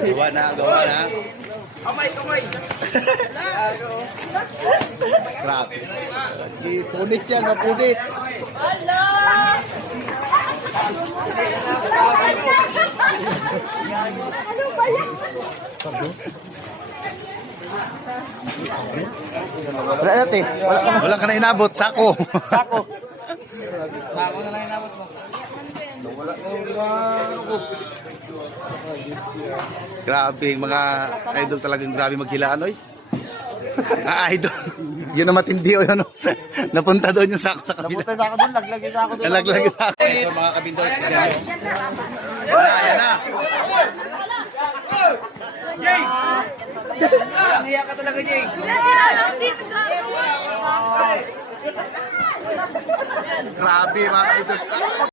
Gawa na, gawa na. Kamay. Grabe. Punit yan, mapunit. Ano ba yan? Wala natin. Wala ka na inabot, sako. Sako na lang inabot mo. Grabe, mga idol talagang grabe maghilaan, oy. Idol. Yun ang matindi, oy, ano. Napunta doon yung sako sa kabila. Napunta sa ako doon, laglag sa ako doon. Nalaglag yung sako. So mga kabindol, yan na. Jay! Niya ka talaga, Jay. Grabe, mga kabindol.